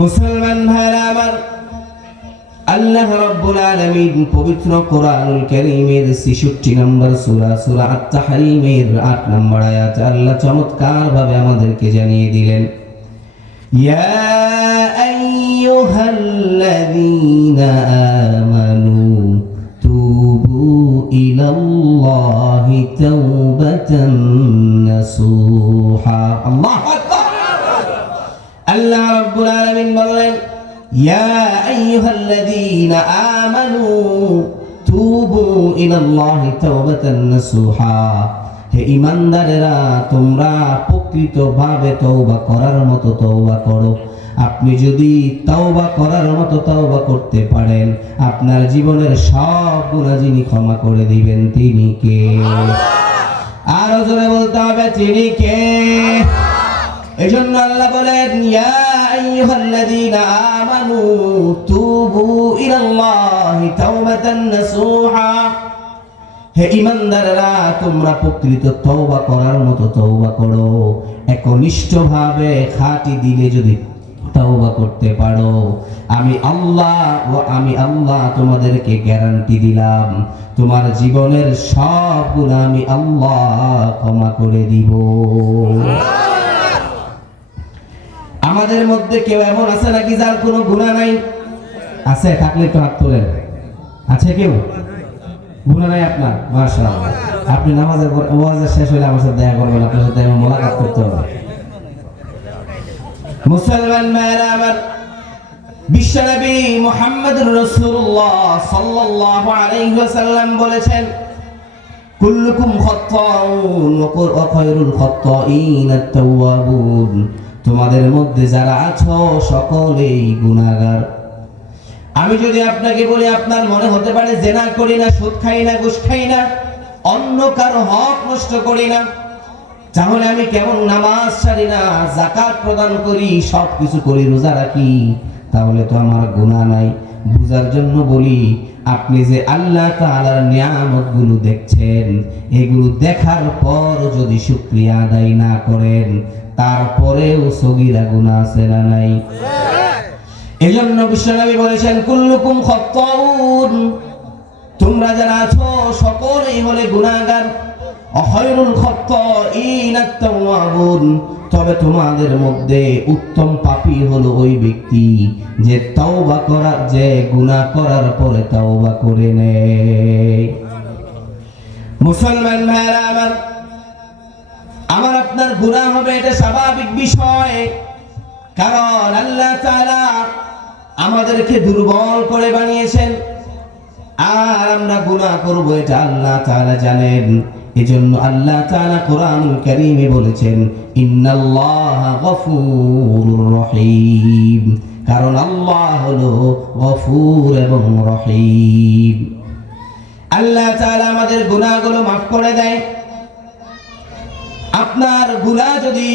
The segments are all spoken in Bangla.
মুসলমান ভাইরা আমার, আল্লাহ রাব্বুল আলামিন পবিত্র কোরআনুল কারীমের ৬৬ নম্বর সূরা সূরা আত-তাহরীমের ৮ নম্বর আয়াতে আল্লাহ চমৎকার ভাবে আমাদেরকে জানিয়ে দিলেন, ইয়া আইয়ুহাল্লাযীনা আমানু তুবু ইলাল্লাহি তাওবাতান নাসুহা। আল্লাহু আকবার। আল্লাহ রাব্বুল আলামিন বললেন, ইয়া আইয়ুহাল্লাযীনা আমানু তুবু ইলাল্লাহি তাওবাতান নাসুহা। হে ঈমানদারেরা, তোমরা প্রকৃতভাবে তওবা করার মতো তওবা করো। আপনি যদি তওবা করার মতো তওবা করতে পারেন, আপনার জীবনের সব গুনাহ যিনি ক্ষমা করে দিবেন তিনি কে? আরো জোরে বলতে হবে, তিনি কে? এজন্য আল্লাহ বলেন, ইয়া আইয়ুহাল্লাযীনা আমানু তুবু ইলাল্লাহি তাওবাতান নাসুহা। হে ঈমানদাররা, তোমরা প্রকৃত তওবা করার মতো তওবা করো। একনিষ্ঠভাবে খাঁটি দিলে যদি তওবা করতে পারো, আমি আল্লাহ তোমাদেরকে গ্যারান্টি দিলাম, তোমার জীবনের সব গুনাহ আমি আল্লাহ ক্ষমা করে দিব। আমাদের মধ্যে কেউ এমন আছে নাকি যার কোনো গুনাহ নাই? আছে? থাকলে একটু হাত তোলেন। আছে কেউ? গুনাহ নাই আপনার? মাশাআল্লাহ। আপনি নামাজের পর ওয়াজ শেষ হলে আমার সাথে দেখা করবেন, আপনার সাথে আমি মোলাকাত করতে হবে। মুসলমান ভাইরা আমার, বিশ্বনবী মুহাম্মদুর রাসূলুল্লাহ সাল্লাল্লাহু আলাইহি ওয়াসাল্লাম বলেছেন, কুল্লুকুম খাত্তাউন ওয়া খায়রুল খাত্তাইন আত-তাওয়াবুন। তোমাদের মধ্যে যারা আছো সকলেই গুনাহগার। আমি যদি আপনাকে বলি, আপনার মনে হতে পারে জেনা করি না, সুদ খাই না, ঘুষ খাই না, অন্য কারো হক নষ্ট করি না, তাহলে আমি কেমন নামাজ ছাড়ি না, যাকাত প্রদান করি, সবকিছু করি, রোজা রাখি, তাহলে তো আমার গুনাহ নাই। বুঝার জন্য বলি, আপনি যে আল্লাহ তাআলার নিয়ামতগুলো দেখছেন, এগুলো দেখার পর যদি শুকরিয়া আদায় না করেন, তারপরেও সগীরা গুনাহ আছে না নাই? এজন্য বিশ্বনবী বলেছেন, কুল্লুকুম খাত্তাউন। তোমরা যারা আছো সকলেই হলে গুনাহগার। খায়রুল খাত্তাইন আত-তাওয়াবুন। তবে তোমাদের মধ্যে উত্তম পাপী হলো ওই ব্যক্তি যে তওবা করার, যে গুনাহ করার পরে তওবা করে নেয়। মুসলমান ভাইরা আমার আপনার গুনাহ হবে, এটা স্বাভাবিক বিষয়। কারণ আল্লাহ তাআলা আমাদেরকে দুর্বল করে বানিয়েছেন, আর আমরা গুনাহ করব এটা আল্লাহ তাআলা জানেন। এজন্য আল্লাহ তাআলা কোরআনুল কারীমে বলেছেন, ইন্নাল্লাহা গফুরুর রহিম। কারণ আল্লাহ হলো গফুর এবং রহিম। আল্লাহ তাআলা আমাদের গুনাহগুলো মাফ করে দেয়। আপনার গুনাহ যদি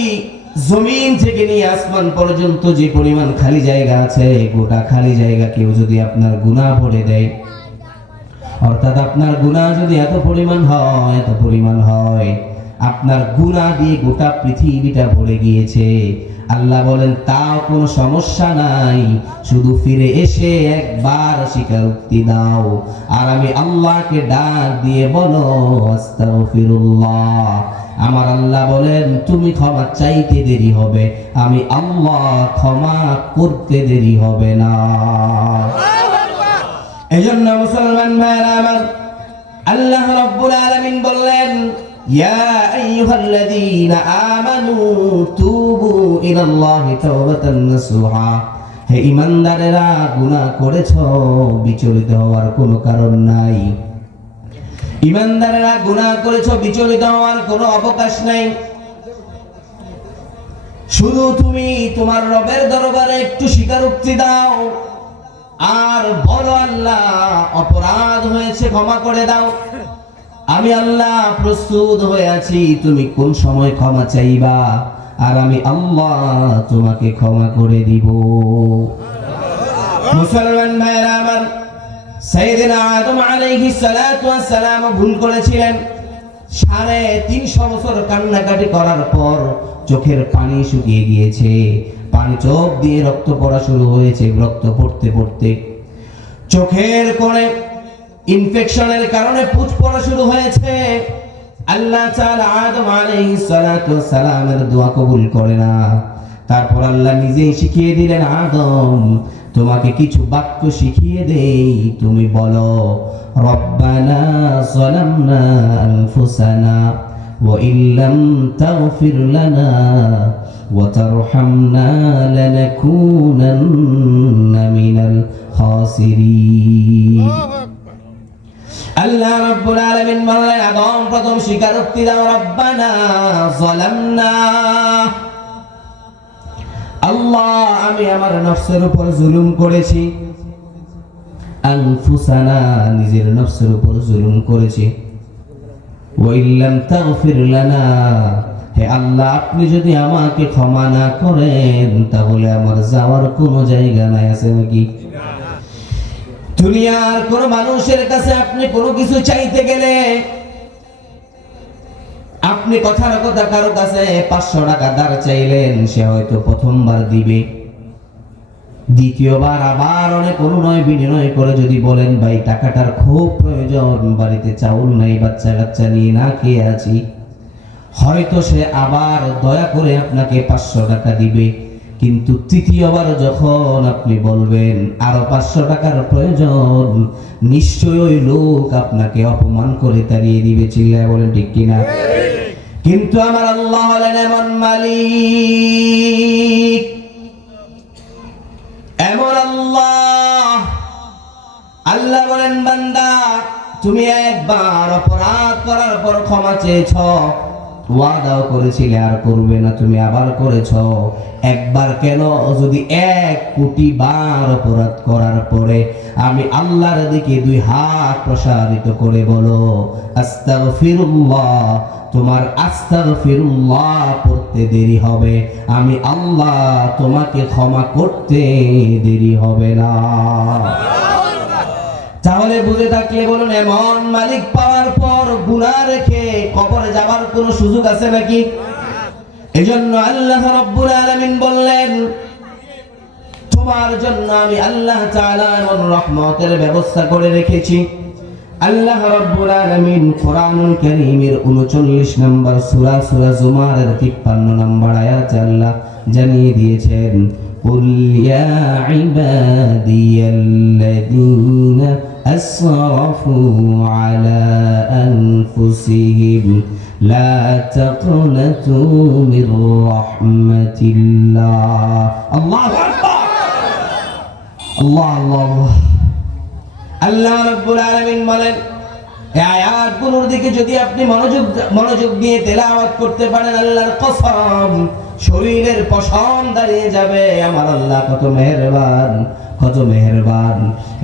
জমিন থেকে নিয়ে আসমান পর্যন্ত যে পরিমাণ খালি জায়গা আছে, গোটা খালি জায়গা কেউ যদি আপনার গুনাহ ভরে দেয়, অর্থাৎ আপনার গুনাহ যদি এত পরিমাণ হয়, আপনার গুনাহ দিয়ে গোটা পৃথিবীটা ভরে গিয়েছে, আল্লাহ বলেন তাও কোনো সমস্যা নাই, শুধু ফিরে এসে একবার স্বীকারোক্তি দাও, আর আমি আল্লাহকে ডাক দিয়ে বলো আস্তাগফিরুল্লাহ। আমার আল্লাহ বলেন, তুমি ক্ষমা চাইতে দেরি হবে, আমি আল্লাহ ক্ষমা করতে দেরি হবে না। এজন্য মুসলমান ভাইরা আমার, আল্লাহ রাব্বুল আলামিন বললেন, ইয়া আইয়ুহাল্লাযীনা আমানু তুবু ইলাল্লাহি তাওবাতান নাসুহা। হে ঈমানদারেরা, গুনাহ করেছো, বিচলিত হওয়ার কোনো কারণ নাই। ঈমানদারেরা, গুনাহ করেছো, বিচলিত হওয়ার কোনো অবকাশ নাই। শুধু তুমি তোমার রবের দরবারে একটু স্বীকারোক্তি দাও, আর বলো আল্লাহ অপরাধ হয়েছে, ক্ষমা করে দাও। আমি আল্লাহ প্রস্তুত হয়ে আছি, তুমি কোন সময় ক্ষমা চাইবা, আর আমি আল্লাহ তোমাকে ক্ষমা করে দিব। মুসলমান ভাইরা আমার, সাইয়েদনা আদম আলাইহিস সালাতু ওয়াস সালাম ভুল করেছিলেন। 350 বছর কান্নাকাটি করার পর চোখের পানি শুকিয়ে গিয়েছে। পানি চোখ দিয়ে রক্ত পড়া শুরু হয়েছে। রক্ত পড়তে পড়তে চোখের কোণে ইনফেকশনের কারণে পুঁজ পড়া শুরু হয়েছে। আল্লাহ তাআলা আদম আলাইহিস সালাতু ওয়াস সালামের দোয়া কবুল করে না। তারপর আল্লাহ নিজেই শিখিয়ে দিলেন, আদম তোমাকে কিছু বাক্য শিখিয়ে দেই, তুমি বলো রব্বানা যালামনা আনফুসানা ওয়া ইল্লাম তাগফির লানা ওয়া তারহামনা লানাকুনান্না মিনাল খাসিরিন। আল্লাহ রাব্বুল আলামিন বললেন, আদম প্রথম স্বীকারোক্তি দাও, রব্বানা যালামনা, আল্লাহ আমি আমার নফসের উপর জুলুম করেছি, আনফুসানা নিজের নফসের উপর জুলুম করেছি, ওয়া ইল্লাম তাগফির লানা, হে আল্লাহ আপনি যদি আমাকে ক্ষমা না করেন তাহলে আমার যাওয়ার কোনো জায়গা নাই। আছে নাকি? দুনিয়ার কোন মানুষের কাছে আপনি কোনো কিছু চাইতে গেলে, আপনি কথার কথা কারো কাছে 500 টাকা ধার চাইলেন, সে হয়তো প্রথমবার দিবে, দ্বিতীয়বার আবার অনেক অনুনয় বিনয় করে যদি বলেন ভাই টাকাটার খুব প্রয়োজন, বাড়িতে চাউল নাই, বাচ্চা কাচ্চা নিয়ে না খেয়ে আছি, হয়তো সে আবার দয়া করে আপনাকে 500 টাকা দিবে। কিন্তু তৃতীয়বার যখন আপনি বলবেন আরো 500 টাকার প্রয়োজন, নিশ্চয়ই ওই লোক আপনাকে অপমান করে তাড়িয়ে দিবে। চিল্লায় বলেন ঠিক কিনা? কিন্তু আমার আল্লাহ হলেন এমন মালিক, এমন আল্লাহ। আল্লাহ বলেন, বান্দা তুমি একবার অপরাধ করার পর ক্ষমা চেয়েছ, ওয়াদাও করেছিলে আর করবে না, তুমি আবার করেছ। একবার কেন, যদি 1 কোটি বার অপরাধ করার পরে আমি আল্লাহর দিকে 2 হাত প্রসারিত করে বলো আস্তাগফিরুল্লাহ, তোমার আস্তাগফিরুল্লাহ পড়তে দেরি হবে, আমি আল্লাহ তোমাকে ক্ষমা করতে দেরি হবে না। তাহলে বুঝে থাকলে বলুন, এমন মালিক পাওয়ার পর গুনাহ রেখে কবরে যাওয়ার কোনো সুযোগ আছে নাকি? এজন্য আল্লাহ রাব্বুল আলামিন বললেন, তোমার জন্য আমি আল্লাহ তাআলা এমন রহমতের ব্যবস্থা করে রেখেছি। আল্লাহ রাব্বুল আলামিন কোরআনুল কারীমের 39 নম্বর সূরা, সূরা জুমারের 53 নম্বর আয়াতে আল্লাহ জানিয়ে দিয়েছেন, কুল ইয়া ইবাদিয়াল্লাযীনা আসরাফু আলা আনফুসিহিম লা তাকনাতু মির রাহমাতিল্লাহ। আল্লাহু আকবার, আল্লাহ আল্লাহ। আল্লাহ রাব্বুল আলামিন বলেন, এই আয়াতগুলোর দিকে যদি আপনি মনোযোগ দিয়ে তেলাওয়াত করতে পারেন, আল্লাহর কসম শরীরের পশম দাঁড়িয়ে যাবে, আমার আল্লাহ কত মেহেরবান, কত মেহেরবান।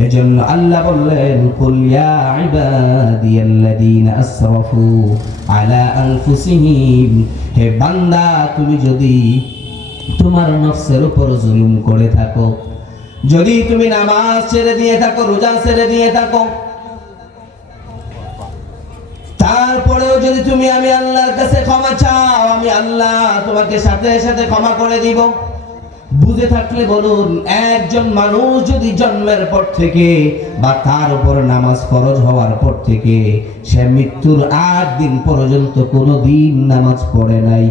এজন্য আল্লাহ বললেন, কুল ইয়া ইবাদিয়াল্লাযীনা আসরাফু আলা আনফুসিহিম, হে বান্দা তুমি যদি তোমার নফসের উপর জুলুম করে থাকো, যদি তুমি নামাজ ছেড়ে দিয়ে থাকো, রোজা ছেড়ে দিয়ে থাকো, তারপরেও যদি তুমি আমি আল্লাহর কাছে ক্ষমা চাও, আমি আল্লাহ তোমাকে সাথে সাথে ক্ষমা করে দিব। বুঝে থাকলে বলুন, একজন মানুষ যদি জন্মের পর থেকে বা তার উপর নামাজ ফরজ হওয়ার পর থেকে সে মৃত্যুর 8 দিন পর্যন্ত কোনোদিন নামাজ পড়ে নাই,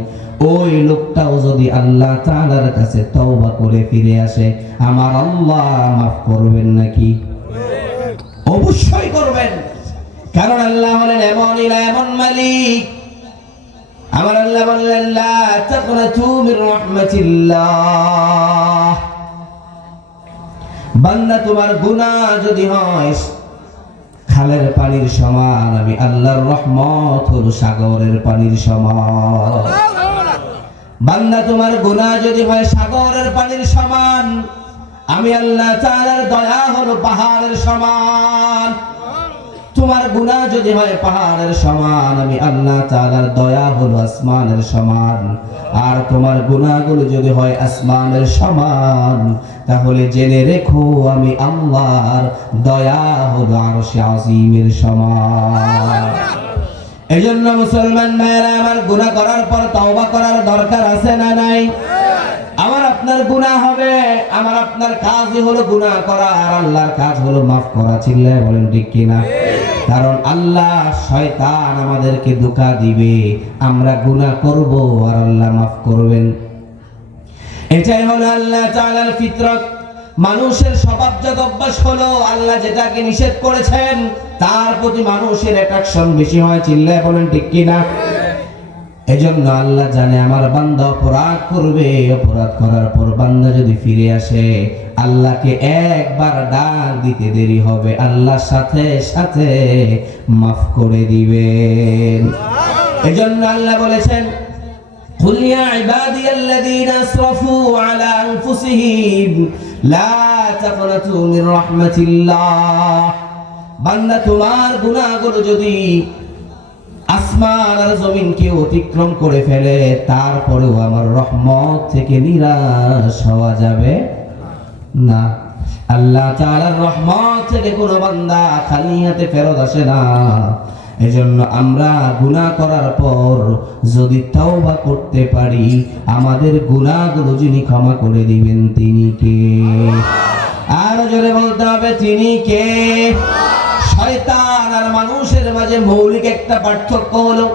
ওই লোকটাও যদি আল্লাহ তাআলার কাছে তওবা করে ফিরে আসে, আমার আল্লাহ মাফ করবেন নাকি? অবশ্যই করবেন। কারণ আল্লাহ হলেন এমন ইলাহ, এমন মালিক। আমার আল্লাহ বললেন, লা তাকনাতু মির রাহমাতিল্লাহ, বান্দা তোমার গুনাহ যদি হয় খালের পানির সমান, আমি আল্লাহর রহমত হলো সাগরের পানির সমান। বান্দা তোমার গুনাহ যদি হয় সাগরের পানির সমান, আমি আল্লাহ তাআলার দয়া হলো পাহাড়ের সমান। তোমার গুনাহ যদি হয় পাহাড়ের সমান, আমি আল্লাহ তাআলার দয়া হলো আসমানের সমান। আর তোমার গুনাহগুলো যদি হয় আসমানের সমান, তাহলে জেনে রেখো আমি আল্লাহর দয়া হলো আরশে আজিমের সমান। এজন্য মুসলমান ভাইয়েরা আমার, গুনাহ করার পর তওবা করার দরকার আছে না নাই? আমার আপনার গুনাহ হবে, আমার আপনার কাজই হলো গুনাহ করা, আর আল্লাহর কাজ হলো মাফ করা। চিল্লায় বলেন ঠিক কিনা? কারণ আল্লাহ শয়তান আমাদেরকে ধোঁকা দিবে, আমরা গুনাহ করব আর আল্লাহ মাফ করবেন। এটাই হলো আল্লাহ তাআলার ফিতরত। মানুষের স্বভাবজাত অভ্যাস হলো আল্লাহ যেটাকে নিষেধ করেছেন তার প্রতি মানুষের অ্যাট্রাকশন বেশি হয়। চিল্লায় বলেন ঠিক কিনা? এজন্য আল্লাহ জানে আমার বান্দা অপরাধ করবে, অপরাধ করার পর বান্দা যদি ফিরে আসে আল্লাহকে একবার ডাক দিতে দেরি হবে, আল্লাহর সাথে সাথে মাফ করে দিবেন। এজন্য আল্লাহ বলেছেন قل يا عبادي الذين أسرفوا على أنفسهم لا تقنطوا من رحمة الله। বান্দা তোমার গুনাহগুলো যদি আসমান আর জমিনকে অতিক্রম করে ফেলে তারপরেও আমার রহমত থেকে নিরাশ হওয়া যাবে না। আল্লাহ তাআলার রহমত থেকে কোনো বান্দা খালি হাতে ফেরত আসে না। এজন্য আমরা গুনাহ করার পর যদি তওবা করতে পারি আমাদের গুনাহগুলো যিনি ক্ষমা করে দিবেন তিনি কে? আর জোরে বলতে হবে তিনি কে? শয়তান আর মানুষের মাঝে মৌলিক একটা পার্থক্য হলো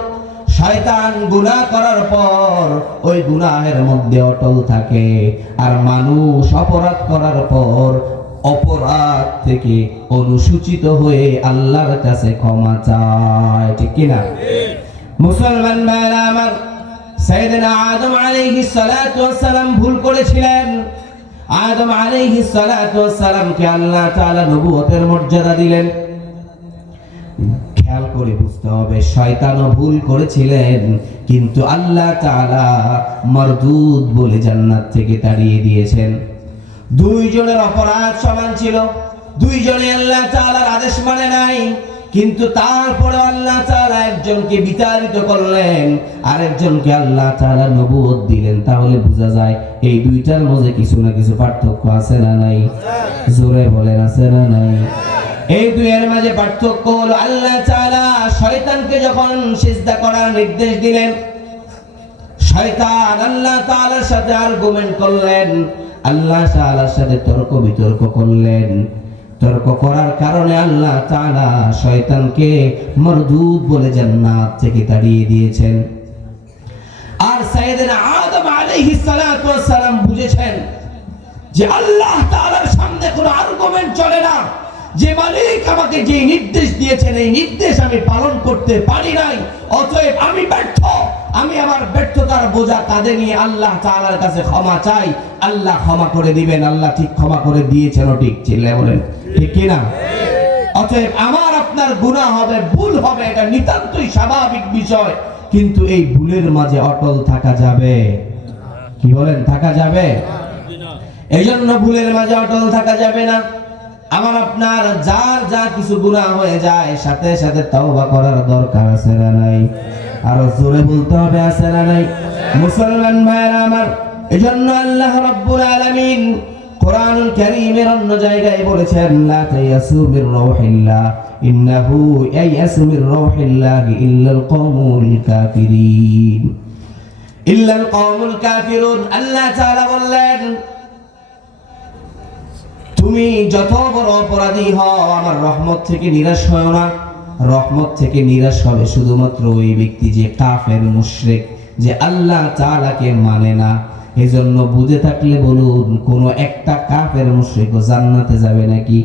শয়তান গুনাহ করার পর ওই গুনাহের মধ্যে অটল থাকে, আর মানুষ অপরাধ করার পর অপরাধ থেকে অনুসূচিত হয়ে আল্লাহর কাছে ক্ষমা চায়। ঠিক কিনা? মুসলমান ভাইরা আমার, সাইয়েদনা আদম আলাইহিস সালাতু ওয়াস সালাম ভুল করেছিলেন। আদম আলাইহিস সালাতু ওয়াস সালামকে আল্লাহ তাআলা নবুয়তের মর্যাদা দিলেন। খেয়াল করে বুঝতে হবে শয়তানও ভুল করেছিলেন, কিন্তু আল্লাহ তাআলা মারদুদ বলে জান্নাত থেকে তাড়িয়ে দিয়েছেন। দুইজনের অপরাধ সমান ছিল, দুইজনে আল্লাহ তাআলার আদেশ মানে নাই, কিন্তু তারপরে আল্লাহ তাআলা একজনকে বিতাড়িত করলেন, আরেকজনকে আল্লাহ তাআলা নবুয়ত দিলেন। তাহলে বোঝা যায় এই দুইটার মধ্যে কিছু না কিছু পার্থক্য আছে না নাই? জোরে বলেন আছে না নাই? এই দুইয়ের মাঝে পার্থক্য হলো আল্লাহ তাআলা শয়তানকে যখন সিজদা করার নির্দেশ দিলেন, শয়তান আল্লাহ তাআলার সাথে আর্গুমেন্ট করলেন, আল্লাহ তাআলার সাথে তর্ক বিতর্ক করলেন। তর্ক করার কারণে আল্লাহ তাআলা শয়তানকে মারদুদ বলে জান্নাত থেকে তাড়িয়ে দিয়েছেন। আর সাইয়েদনা আদম আলাইহিস সালাতু ওয়াস সালাম বুঝেছেন যে আল্লাহ তাআলার সামনে কোনো আর্গুমেন্ট চলে না। যে মালিক আমাকে যে নির্দেশ দিয়েছেন এই নির্দেশ আমি পালন করতে পারি নাই, অতএব আমি ব্যর্থ। আমি আমার ব্যর্থতার বোঝা কাঁধে নিয়ে আল্লাহ তাআলার কাছে ক্ষমা চাই, আল্লাহ ক্ষমা করে দিবেন। আল্লাহ ঠিক ক্ষমা করে দিয়েছেন, ঠিক চিল্লায় বলেন ঠিক কিনা? অতএব আমার আপনার গুনাহ হবে, ভুল হবে, এটা নিতান্তই স্বাভাবিক বিষয়, কিন্তু এই ভুলের মাঝে অটল থাকা যাবে? কি বলেন, থাকা যাবে? এই জন্য ভুলের মাঝে অটল থাকা যাবে না। আমার আপনার যার যা কিছু গুনাহ হয়ে যায় সাথে সাথে তওবা করার দরকার আছে না নাই? আর জোরে বলতে হবে আছে না নাই? মুসলমান ভাইরা আমার, এজন্য আল্লাহ রাব্বুল আলামিন কোরআনুল কারীমের অন্য জায়গায় বলেছেন লা তায়াসু মির রাউহিল্লাহ ইন্নাহু ইয়ায়াসু মির রাউহিল্লাহি ইল্লাল কওমুল কাফিরিন। ইল্লাল কওমুল কাফিরুন। আল্লাহ তাআলা বললেন তুমি যত বড় অপরাধী হও আমার রহমত থেকে নিরাশ হয় না। রহমত থেকে নিরাশ হবে শুধুমাত্র ওই ব্যক্তি যে কাফের মুশরিক, যে আল্লাহ তাআলাকে মানে না। এজন্য বুঝে থাকলে বলুন, কোন একটা কাফের মুশরিকও জান্নাতে যাবে নাকি?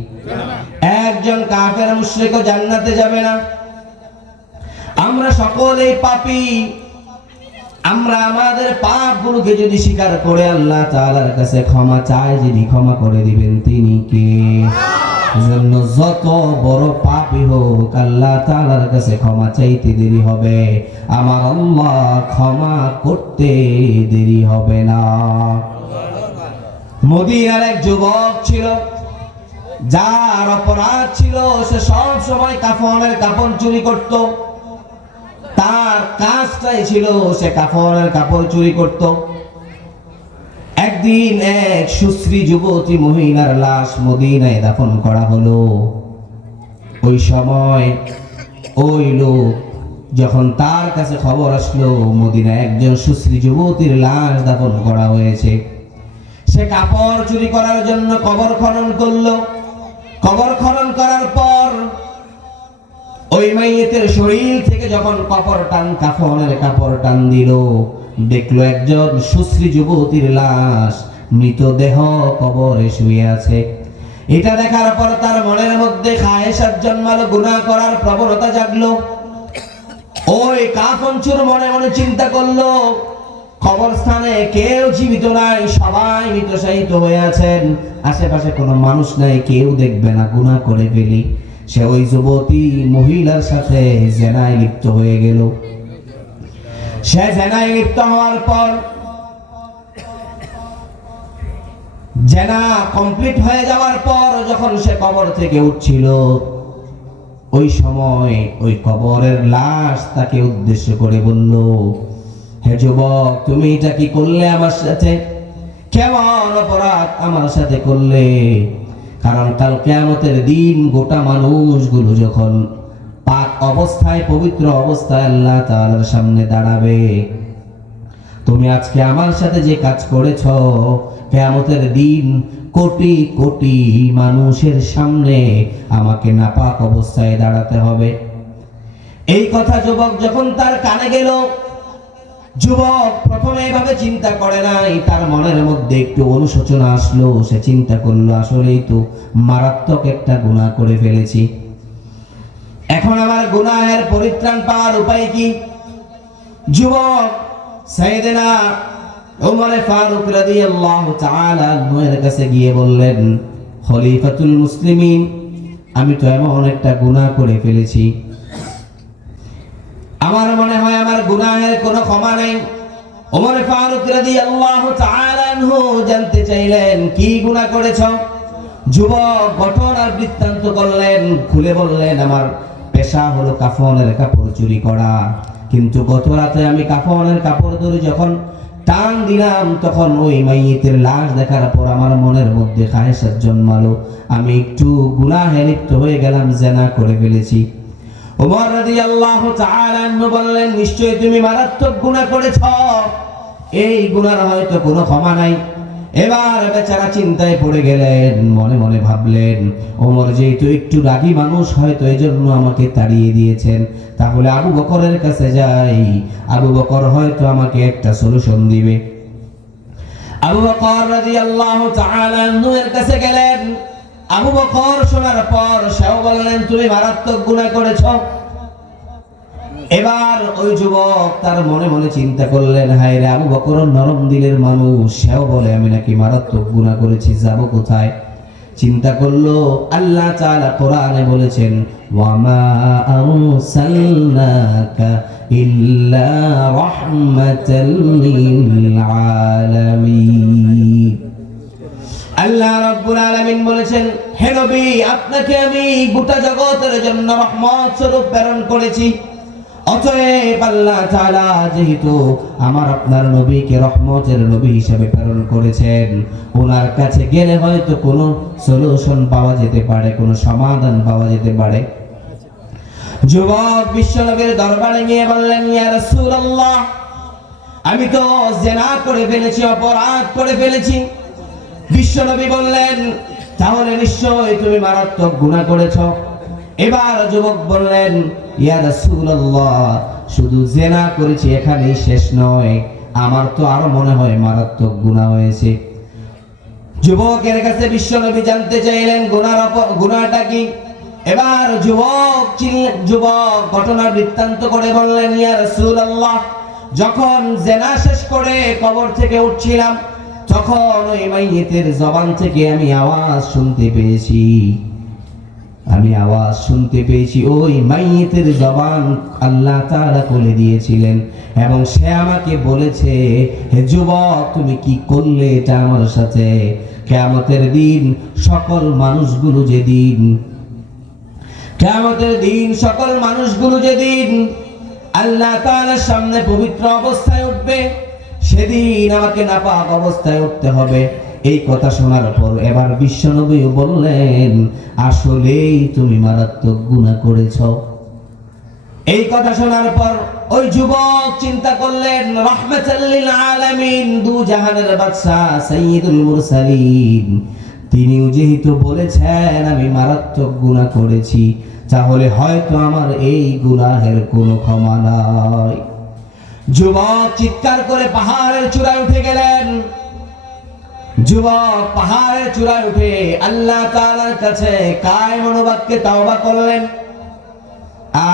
একজন কাফের মুশরিকও জান্নাতে যাবে না। আমরা সকলেই পাপী। আমরা আমাদের পাপগুলোকে যদি স্বীকার করে আল্লাহ তাআলার কাছে ক্ষমা চাই, যিনি ক্ষমা করে দিবেন তিনি কে? এজন্য যত বড় পাপী হোক আল্লাহ তাআলার কাছে ক্ষমা চাইতে দেরি হবে, আমার আল্লাহ ক্ষমা করতে দেরি হবে না। মদিনার এক যুবক ছিল যার অপরাধ ছিল সে সব সময় কাফনের কাপড় চুরি করত। তার কাজটাই ছিল সে কাফনের কাপড় চুরি করত। একদিন এক সুশ্রী যুবতী মহিলার লাশ মদিনায় দাফন করা হলো। ওই সময় ওই লোক যখন তার কাছে খবর আসলো মদিনায় একজন সুশ্রী যুবতীর লাশ দাফন করা হয়েছে, সে কাপড় চুরি করার জন্য কবর খনন করলো। কবর খনন করার পর ওই মাইয়েতের শরীর থেকে যখন কাফনের কাপড় টান দিল, দেখলো একজন সুশ্রী যুবতীর লাশ মৃতদেহ কবরে শুয়ে আছে। এটা দেখার পর তার মনের মধ্যে খায়েশাত জন্মালো, গুনাহ করার প্রবণতা জাগলো। ওই কাফনচোর মনে মনে চিন্তা করলো, কবরস্থানে কেউ জীবিত নাই, সবাই মৃতশায়িত হয়ে আছেন, আশেপাশে কোনো মানুষ নাই, কেউ দেখবে না, গুনাহ করে ফেলি। সে ওই যুবতী মহিলার সাথে জেনায় লিপ্ত হয়ে গেল। সে জেনায় লিপ্ত হওয়ার পর জেনা কমপ্লিট হয়ে যাওয়ার পর যখন সে কবর থেকে উঠছিল, ওই সময় ওই কবরের লাশ তাকে উদ্দেশ্য করে বলল, হে যুবক, তুমি এটা কি করলে আমার সাথে? কেমন অপরাধ আমার সাথে করলে? কারণ কাল কিয়ামতের দিন গোটা মানুষগুলো যখন পাক অবস্থায়, পবিত্র অবস্থায় আল্লাহ তাআলার সামনে দাঁড়াবে, তুমি আজকে আমার সাথে যে কাজ করেছ, কিয়ামতের দিন কোটি কোটি মানুষের সামনে আমাকে নাপাক অবস্থায় দাঁড়াতে হবে। এই কথা যুবক যখন তার কানে গেল, যুবক প্রথমে এভাবে চিন্তা করে নাই, তার মনের মধ্যে একটু অনুশোচনা আসলো। সে চিন্তা করলো, আসলেই তো মারাত্মক একটা গুনাহ করে ফেলেছি, এখন আমার গুনাহের পরিত্রাণ পাওয়ার উপায় কি? যুবক সাইয়েদনা ওমর ফারুক রাদিয়াল্লাহু তাআলা আনহুর কাছে গিয়ে বললেন, খলিফাতুল মুসলিমিন, আমি তো এমন একটা গুনাহ করে ফেলেছি, আমার মনে হয় আমার গুনাহের কোনো ক্ষমা নেই। ওমর ফারুক রাদিয়াল্লাহু তাআলা আনহু জানতে চাইলেন, কি গুনাহ করেছো? যুবক ঘটনার বৃত্তান্ত করলেন, খুলে বললেন, আমার পেশা হলো কাফনের কাপড় চুরি করা, কিন্তু গত রাতে আমি কাফনের কাপড় ধরে যখন টান দিলাম, তখন ওই মাইয়িতের লাশ দেখার পর আমার মনের মধ্যে খায়েশাত জন্মালো, আমি একটু গুনাহে লিপ্ত হয়ে গেলাম, জিনা করে ফেলেছি। ওমর রাদিয়াল্লাহু তাআলা আনহু বললেন, নিশ্চয়ই তুমি মারাত্মক গুনাহ করেছ, এই গুনার হয়তো কোনো ক্ষমা নাই। এবার বেচারা চিন্তায় পড়ে গেলেন, মনে মনে ভাবলেন, ওমর যেহেতু একটু রাগী মানুষ, হয়তো এজন্য আমাকে তাড়িয়ে দিয়েছেন, তাহলে আবু বকরের কাছে যাই, আবু বকর হয়তো আমাকে একটা সলিউশন দিবে। আবু বকর রাদিয়াল্লাহু তাআলা আনহু এর কাছে গেলেন। আবু বকর শোনার পর সেও বললেন, তুমি মারাত্মক গুনাহ করেছো। এবার ওই যুবক তার মনে মনে চিন্তা করলেন, হায় রে, আবু বকর নরম দিলের মানুষ, সেও বলে আমি নাকি মারাত্মক গুনাহ করেছি, যাব কোথায়? চিন্তা করলো, আল্লাহ তাআলা কোরআনে বলেছেন, ওয়ামা আরসালনাকা ইল্লা রাহমাতাল লিল আলামিন। আল্লাহ রাব্বুল আলামিন বলেছেন, হে নবী, আপনাকে আমি গোটা জগতের জন্য রহমত স্বরূপ প্রেরণ করেছি। অতএব আল্লাহ তাআলা যেহেতু আমার আপনার নবীকে রহমতের নবী হিসেবে প্রেরণ করেছেন, ওনার কাছে গেলে হয়তো কোনো সলিউশন পাওয়া যেতে পারে, কোনো সমাধান পাওয়া যেতে পারে। যুবক বিশ্বনবীর দরবারে গিয়ে বললেন, ইয়া রাসূলুল্লাহ, আমি তো জিনা করে ফেলেছি, অপরাধ করে ফেলেছি। বিশ্বনবী বললেন, তাহলে নিশ্চয়ই তুমি মারাত্মক গুনাহ করেছো। এবার যুবক বললেন, ইয়া রাসূলুল্লাহ, শুধু জিনা করেছি এখানেই শেষ নয়, আমার তো আরো মনে হয় মারাত্মক গুনাহ হয়েছে। যুবকের কাছে বিশ্বনবী জানতে চাইলেন গুনাহটা কি। এবার যুবক ঘটনার বৃত্তান্ত করে বললেন, ইয়া রাসূলুল্লাহ, যখন জিনা শেষ করে কবর থেকে উঠছিলাম, তখন ওই মাইয়িতের জবান থেকে আমি আওয়াজ শুনতে পেয়েছি, ওই মাইয়িতের জবান আল্লাহ তাআলা খুলে দিয়েছিলেন, এবং সে আমাকে বলেছে, হে যুবক, তুমি কি করলে এটা আমার সাথে? কিয়ামতের দিন সকল মানুষগুলো যেদিন আল্লাহ তাআলার সামনে পবিত্র অবস্থায় উঠবে, সেদিন আমাকে নাপাক অবস্থায় উঠতে হবে। এই কথা শোনার পর এবার বিশ্বনবী বললেন, আসলেই তুমি মারাত্মক গুনাহ করেছো। এই কথা শোনার পর ওই যুবক চিন্তা করলেন রাহমাতাল লিল আলামিন, দু জাহানের বাদশা সাইয়্যিদুল মুরসালিন, তিনিও যেহেতু বলেছেন আমি মারাত্মক গুনাহ করেছি, তাহলে হয়তো আমার এই গুনাহের কোনো ক্ষমা নাই। যুবক চিৎকার করে পাহাড়ের চূড়ায় উঠে গেলেন। যুবক পাহাড়ের চূড়ায় উঠে আল্লাহ তাআলার কাছে কায়েম অনুবাক্যে তাওবা করলেন।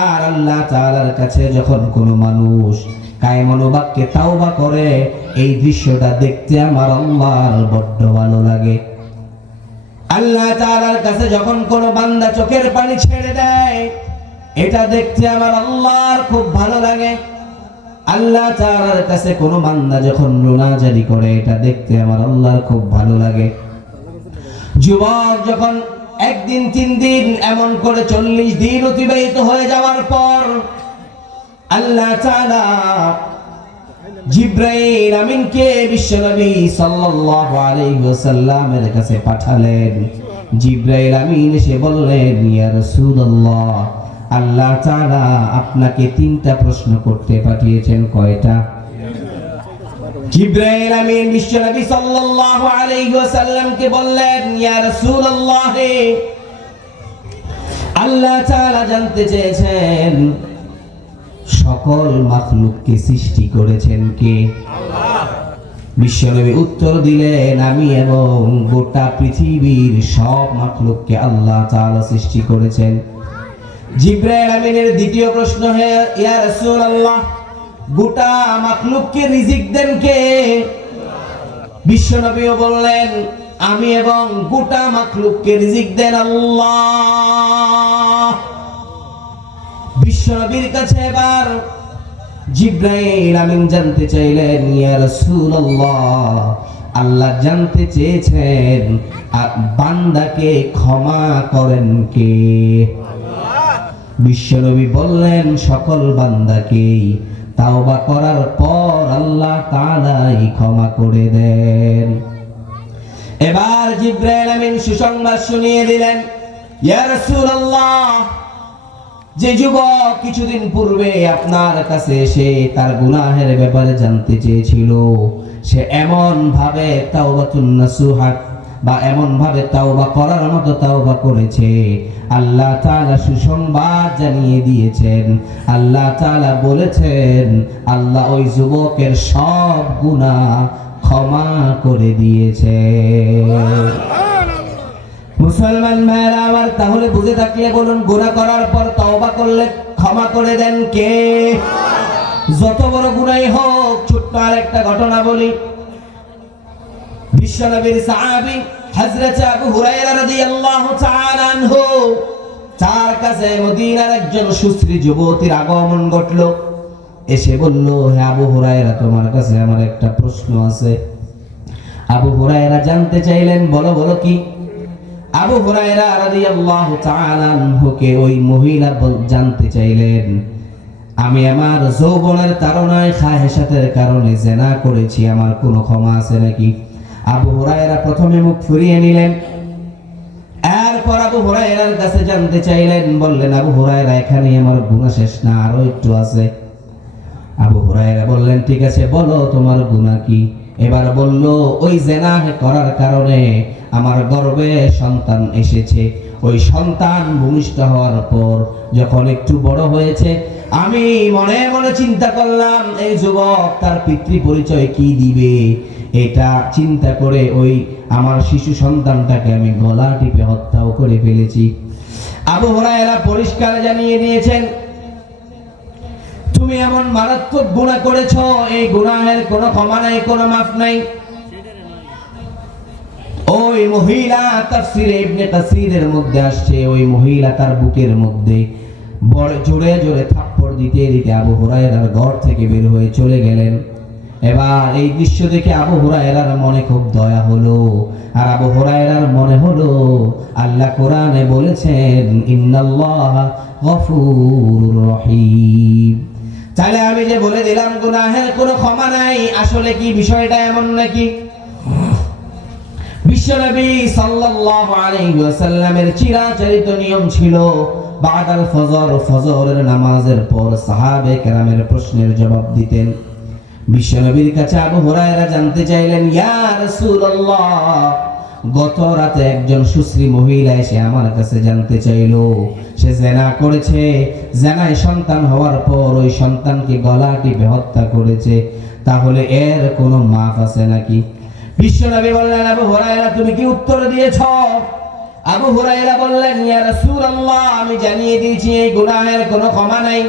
আর আল্লাহ তাআলার কাছে যখন কোনো মানুষ কায়েম অনুবাক্যে তাওবা করে, এই দৃশ্যটা দেখতে আমার আল্লাহর বড্ড ভালো লাগে। আল্লাহ তাআলার কাছে যখন কোনো বান্দা চোখের পানি ছেড়ে দেয়, এটা দেখতে আমার আল্লাহর খুব ভালো লাগে। আল্লাহ তাআলার কাছে কোনো বান্দা যখন রোনাজারি করে, এটা দেখতে আমার আল্লাহর খুব ভালো লাগে। যুবক যখন একদিন 3 দিন এমন করে 40 দিন অতিবাহিত হয়ে যাওয়ার পর আল্লাহ তাআলা জিবরাইল আমিনকে বিশ্বনবী সাল্লাল্লাহু আলাইহি ওয়াসাল্লামের কাছে পাঠালেন। জিবরাইল আমিন এসে বললেন, ইয়া রাসূলুল্লাহ, আল্লাহ তাআলা আপনাকে 3টা প্রশ্ন করতে পাঠিয়েছেন। কয়টা? জিবরাইল আমিন বিশ্বনবী সাল্লাল্লাহু আলাইহি ওয়াসাল্লামকে বললেন, ইয়া রাসূলুল্লাহ, আল্লাহ তাআলা জানতে চেয়েছেন সকল মাখলুককে সৃষ্টি করেছেন কে? আল্লাহ। বিশ্বনবী উত্তর দিলেন, আমি এবং গোটা পৃথিবীর সব মাখলুককে আল্লাহ তাআলা সৃষ্টি করেছেন। জিবরাইল আমিনের দ্বিতীয় প্রশ্ন, ইয়া রাসূলুল্লাহ, গোটা মাখলুককে রিজিক দেন কে? বিশ্বনবীও বললেন, আমি এবং গোটা মাখলুককে রিজিক দেন আল্লাহ। বিশ্বনবীর কাছে এবার জিবরাইল আমিন জানতে চাইলেন, ইয়া রাসূলুল্লাহ, আল্লাহ জানতে চেয়েছেন বান্দাকে ক্ষমা করেন কে? বিশ্বনবী বললেন, সকল বান্দাকেই তাওবা করার পর আল্লাহ তাআলাই ক্ষমা করে দেন। এবার জিবরাইল আমিন সুসংবাদ শুনিয়ে দিলেন, ইয়া রাসূলুল্লাহ, যে যুবক কিছুদিন পূর্বে আপনার কাছে এসে তার গুনাহের ব্যাপারে জানতে চেয়েছিল, সে এমন ভাবে তাওবাতুন নাসুহা বা এমন ভাবে তাওবা করার মতো তাওবা করেছে, আল্লাহ তাআলা সুসংবাদ জানিয়ে দিয়েছেন। আল্লাহ তাআলা বলেছেন, আল্লাহ ওই যুবকের সব গুনাহ ক্ষমা করে দিয়েছে। মুসলমান ভাইরা আমার, তাহলে বুঝে থাকলে বলুন, গুনাহ করার পর তওবা করলে ক্ষমা করে দেন কে? যত বড় গুনাহই হোক। ছোট্ট আরেকটা ঘটনা বলি। বিশ্বনবীর সাহাবী হযরত আবু হুরায়রা রাদিয়াল্লাহু তাআলা আনহু, তার কাছে মদিনার একজন সুশ্রী যুবতীর আগমন ঘটলো। এসে বলল, হে আবু হুরায়রা, তোমার কাছে আমার একটা প্রশ্ন আছে। আবু হুরায়রা জানতে চাইলেন, বলো বলো কি? আবু হুরায়রা রাদিয়াল্লাহু তাআলা আনহুকে ওই মহিলা জানতে চাইলেন, আমি আমার যৌবনের তাড়নায় খাহেসাতের কারণে জিনা করেছি, আমার কোনো ক্ষমা আছে নাকি? আবু হুরায়রা প্রথমে মুখ ফিরিয়ে নিলেন। এরপর আবু হুরায়রার কাছে জানতে চাইলেন, বললেন, আবু হুরায়রা, এখানে আমার গুনাহ শেষ না, আরো একটু আছে। আবু হুরায়রা বললেন, ঠিক আছে, বলো তোমার গুনাহ কি? এবার বলল, ওই জিনা করার কারণে আমার গর্ভে সন্তান এসেছে। ওই সন্তান ভূমিষ্ঠ হওয়ার পর যখন একটু বড় হয়েছে, আমি মনে মনে চিন্তা করলাম এই যুবক তার পিতৃ পরিচয় কি দিবে। এটা চিন্তা করে ওই আমার শিশু সন্তানটাকে আমি গলা টিপে হত্যাও করে ফেলেছি। আবু হুরায়রা পরিষ্কার জানিয়ে দিয়েছেন, তুমি এমন মারাত্মক গুনাহ করেছো, এই গুনাহের কোনো ক্ষমা নাই, কোনো মাফ নাই। ওই মহিলা, তাফসীরে ইবনে কাসীরের মধ্যে আসছে, ওই মহিলা তার বুকের মধ্যে বড় জোরে জোরে থাপ্পড় দিতে দিতে আবু হুরায়রার ঘর থেকে বের হয়ে চলে গেলেন। এবার এই দৃশ্য দেখে আবু হুরায়রার মনে খুব দয়া হলো। আর আবু হুরায়রার মনে হলো, আল্লাহ কোরআনে বলেছেন, ইন্নাল্লাহা গফুরুর রহিম। তাহলে আমি যে বলে দিলাম গুনাহের কোনো ক্ষমা নাই, আসলে কি বিষয়টা এমন নাকি? বিশ্বনবী সাল্লাল্লাহু আলাইহি ওয়াসাল্লামের চিরাচরিত নিয়ম ছিল, বাদাল ফজর, ফজরের নামাজের পর সাহাবে কেরামের প্রশ্নের জবাব দিতেন। বিশ্বনবীর কাছে আবু হুরায়রা জানতে চাইলেন, ইয়া রাসূলুল্লাহ, গত রাতে একজন সুশ্রী মহিলা এসে আমার কাছে জানতে চাইলো সে জেনা করেছে, জেনায় সন্তান হওয়ার পর ওই সন্তানকে গলা টিপে হত্যা করেছে, তাহলে এর কোনো মাফ আছে নাকি? বিশ্বনবী বললেন, আবু হুরায়রা তুমি কি উত্তর দিয়েছ? আবু হুরায়রা বললেন, ইয়া রাসূলুল্লাহ, আমি জানিয়ে দিয়েছি এই গুনাহের কোনো ক্ষমা নাই।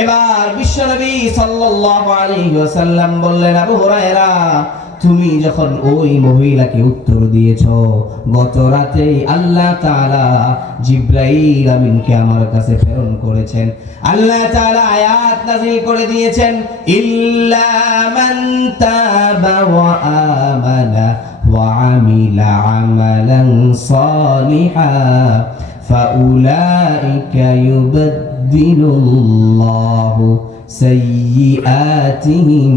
এবার বিশ্বনবী সাল্লাল্লাহু আলাইহি ওয়াসাল্লাম বললেন, আবু হুরায়রা তুমি যখন ওই মহিলাকে উত্তর দিয়েছো, গত রাতেই আল্লাহ তাআলা জিবরাইল আমিনকে আমার কাছে প্রেরণ করেছেন। আল্লাহ তাআলা আয়াত নাযিল করে দিয়েছেন, ইল্লা মান তাবা ওয়া আমানা ওয়া আমিলা আমালান সালিহা ফাউলাইকা ইউবাদদিলুল্লাহু সাইয়্যাতিহিম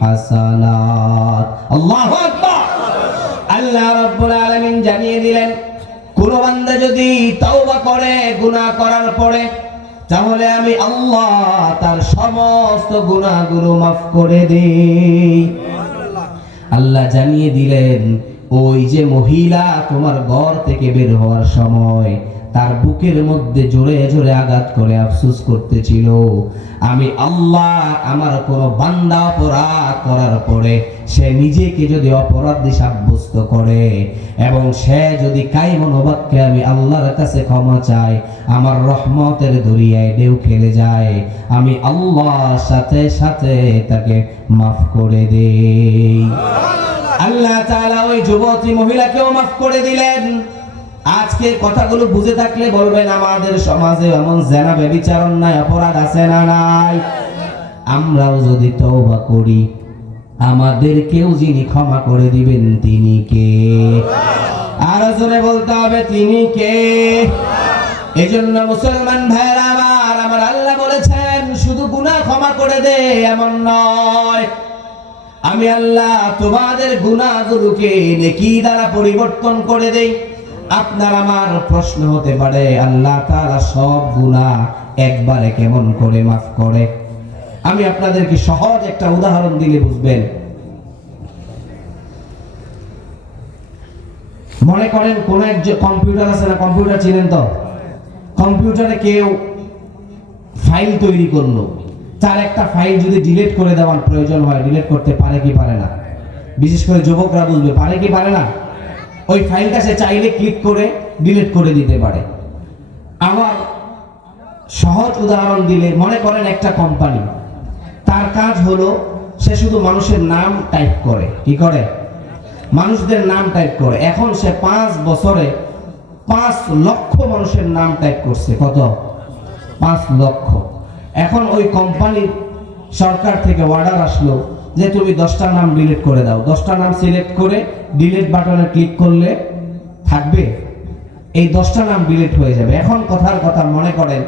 হাসানাত। আল্লাহু আকবার। আল্লাহ রাব্বুল আলামিন জানিয়ে দিলেন, কোন বান্দা যদি তওবা করে গুনাহ করার পরে, তাহলে আমি আল্লাহ তার সমস্ত গুনাহগুলো মাফ করে দেই। আল্লাহ জানিয়ে দিলেন, ওই যে মহিলা তোমার ঘর থেকে বের হওয়ার সময় তার বুকের মধ্যে জোরে জোরে আঘাত করে আফসোস করতেছিল, আমি আল্লাহ আমার কোন বান্দা অপরাধ করার পরে সে নিজেকে যদি অপরাধী সাব্যস্ত করে এবং সে যদি কাইমন বাক্যে আমি আল্লাহর কাছে ক্ষমা চাই, আমার রহমতের দরিয়ায় ঢেউ খেলে যায়, আমি আল্লাহর সাথে সাথে তাকে মাফ করে দেই। আল্লাহ তাআলা ওই যুবতী মহিলাকেও মাফ করে দিলেন। আজকে কথাগুলো বুঝে থাকলে বলবেন, আমাদের সমাজে এমন জেনা ব্যভিচার অন্যায় অপরাধ আছে না নাই? আমরাও যদি তওবা করি, আমাদেরকেও যিনি ক্ষমা করে দিবেন তিনি কে? আর জোরে বলতে হবে, তিনি কে? এজন্য মুসলমান ভাইরা আমার আল্লাহ বলেছেন শুধু গুনাহ ক্ষমা করে দে এমন নয়, আমি আল্লাহ তোমাদের গুনাহগুলোকে নেকি দ্বারা পরিবর্তন করে দেই। আপনার আমার প্রশ্ন হতে পারে, আল্লাহ তাআলা সব গুনাহ একবারে কেমন করে মাফ করে? আমি আপনাদেরকে সহজ একটা উদাহরণ দিলে বুঝবেন। মনে করেন কোন এক কম্পিউটার আছে না, কম্পিউটার চিনেন তো? কম্পিউটারে কেউ ফাইল তৈরি করলো, তার একটা ফাইল যদি ডিলিট করে দেওয়ার প্রয়োজন হয়, ডিলিট করতে পারে কি পারে না? বিশেষ করে যুবকরা বুঝবে, পারে কি পারে না? ওই ফাইলটা সে চাইলে ক্লিক করে ডিলিট করে দিতে পারে। আমার সহজ উদাহরণ দিলে, মনে করেন একটা কোম্পানি, তার কাজ হলো সে শুধু মানুষের নাম টাইপ করে। কি করে? মানুষদের নাম টাইপ করে। এখন সে 5 বছরে 5 লক্ষ মানুষের নাম টাইপ করছে। কত? 5 লক্ষ। এখন ওই কোম্পানির সরকার থেকে অর্ডার আসলো যে তুমি 10টা নাম ডিলিট করে দাও। 10টা নাম সিলেক্ট করে ডিলিট বাটনে ক্লিক করলে থাকবে? এই 10টা নাম ডিলিট হয়ে যাবে। এখন কথার কথা, মনে করেন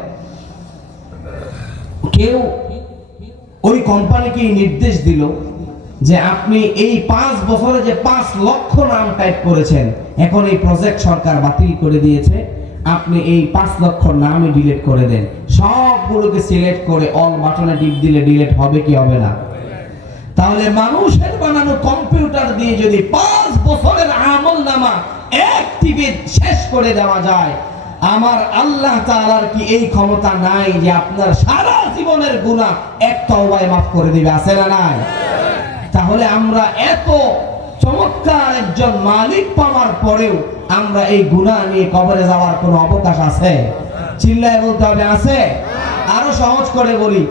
কেউ ওই কোম্পানিকে নির্দেশ দিল যে আপনি এই 5 বছরে যে 5 লক্ষ নাম টাইপ করেছেন, এখন এই প্রজেক্ট সরকার বাতিল করে দিয়েছে, আপনি এই 5 লক্ষ নামই ডিলিট করে দেন। সবগুলোকে সিলেক্ট করে অল বাটনে টিপ দিলে ডিলিট হবে কি হবে না? তাহলে মানুষের বানানো কম্পিউটার দিয়ে যদি 5 বছরের আমলনামা এক টিপে শেষ করে দেওয়া যায়, আমার আল্লাহ তাআলার কি এই ক্ষমতা নাই যে আপনার সারা জীবনের গুনাহ এক তওবায় মাফ করে দিবে? আছে না নাই? তাহলে আমরা এত চমৎকার একজন মালিক পাওয়ার পরেও আমরা এই গুনাহ নিয়ে কবরে যাওয়ার কোনো অবকাশ আছে? চিল্লায় বলতে হবে, আছে? আরো সহজ করে বলি,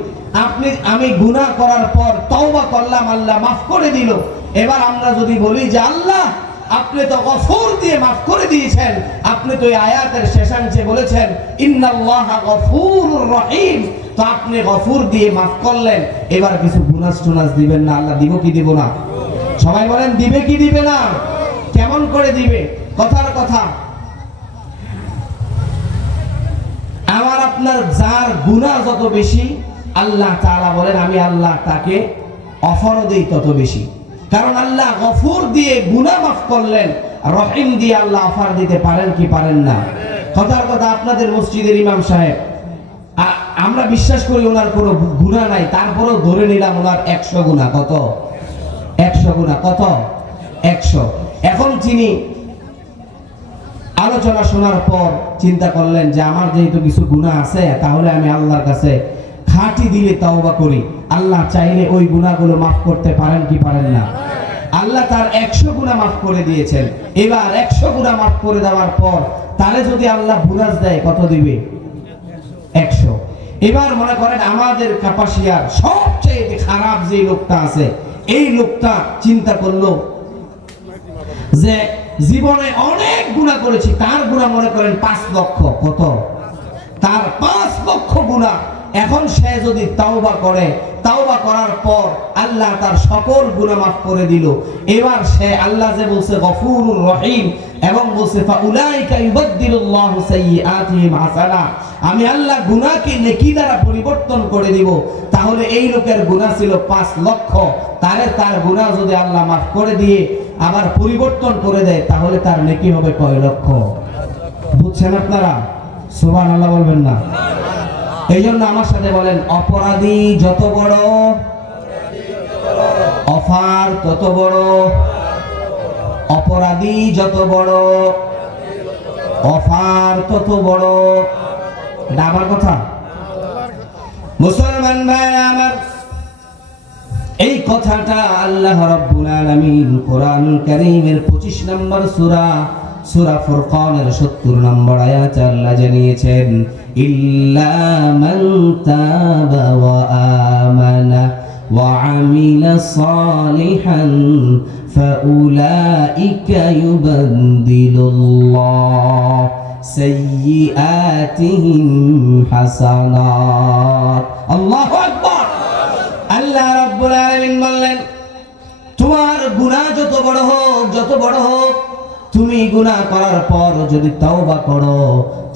আমি গুনাহ করার পর তওবা করলাম, আল্লাহ মাফ করে দিল। এবার আমরা যদি বলি যে আল্লাহ আপনি তো গফুর দিয়ে মাফ করে দিয়েছেন, আপনি তো এই আয়াতের শেষাংশে বলেছেন ইন্নাল্লাহা গফুরুর রহিম, তো আপনি গফুর দিয়ে মাফ করলেন, এবার কিছু বোনাস টোনাস দিবেন না? আল্লাহ দিব কি দিব না? সবাই বলেন, দিবে কি দিবে না? কেমন করে দিবে? কথার কথা, আমার আপনার যার গুনাহ যত বেশি, আল্লাহ তাআলা বলেন আমি আল্লাহ তাকে অফারও দেই তত বেশি। কারণ আল্লাহ গফুর দিয়ে গুনাহ মাফ করলেন, রহিম দিয়ে আল্লাহ অফার দিতে পারেন কি পারেন না? কথার কথা আপনাদের মসজিদের ইমাম সাহেব, আমরা বিশ্বাস করি ওনার কোনো গুনাহ নাই, তারপরেও ধরে নিলাম ওনার 100 গুনাহ। কত? 100 গুনাহ। কত? 100। এখন তিনি আলোচনা শোনার পর চিন্তা করলেন যে আমার যেহেতু কিছু গুনাহ আছে, তাহলে আমি আল্লাহর কাছে খাঁটি দিলে তওবা করি। আল্লাহ চাইলে ওই গুনাহগুলো মাফ করতে পারেন কি পারেন না? আল্লাহ তার 100 গুনাহ মাফ করে দিয়েছেন। এবার 100 গুনাহ মাফ করে দেওয়ার পর তারে যদি আল্লাহ বোনাস দেয়, কত দিবে? 100। এবার মনে করেন আমাদের কাপাসিয়ার সবচেয়ে খারাপ যে লোকটা আছে, এই লোকটা চিন্তা করলো যে জীবনে অনেক গুনাহ করেছি, তার গুনাহ মনে করেন 5 লক্ষ। কত? তার 5 লক্ষ গুনাহ। এখন সে যদি তাওবা করে, তাওবা করার পর আল্লাহ তার সকল গুনাহ মাফ করে দিল। এবার সে আল্লাহ যে বলছে গফুরুর রহিম এবং বলছে ফাউলাইকা ইউবাদদিলুল্লাহু সাইয়্যাতিহিম হাসানাত, আমি আল্লাহ গুনাহকে নেকি দ্বারা পরিবর্তন করে দিব। তাহলে এই লোকের গুনাহ ছিল 5 লক্ষ, তার গুনাহ যদি আল্লাহ মাফ করে দিয়ে আবার পরিবর্তন করে দেয়, তাহলে তার নেকি হবে কয় লক্ষ? বুঝছেন আপনারা? সুবহানাল্লাহ বলবেন না? এই জন্য আমার সাথে বলেন, অপরাধী যত বড় অফার তত বড়। অপরাধী যত বড় অফার তত বড়। আমার কথা মুসলমান ভাই আমার, এই কথাটা আল্লাহ রাব্বুল আলামিন কোরআনুল কারীমের 25 নম্বর সূরা ফুরকানের 70 নম্বর আয়াতে আল্লাহ জানিয়েছেন, ইল্লা মান তাবা ওয়া আমানা ওয়া আমিলা সালিহান ফাউলাইকা ইউবাদদিলুল্লাহু সাইয়্যাতিহিম হাসানাত। আল্লাহু আকবার। আল্লাহ রাব্বুল আলামিন বললেন, তোমার গুনাহ যত বড় হোক, তুমি গুনাহ করার পর যদি তওবা করো,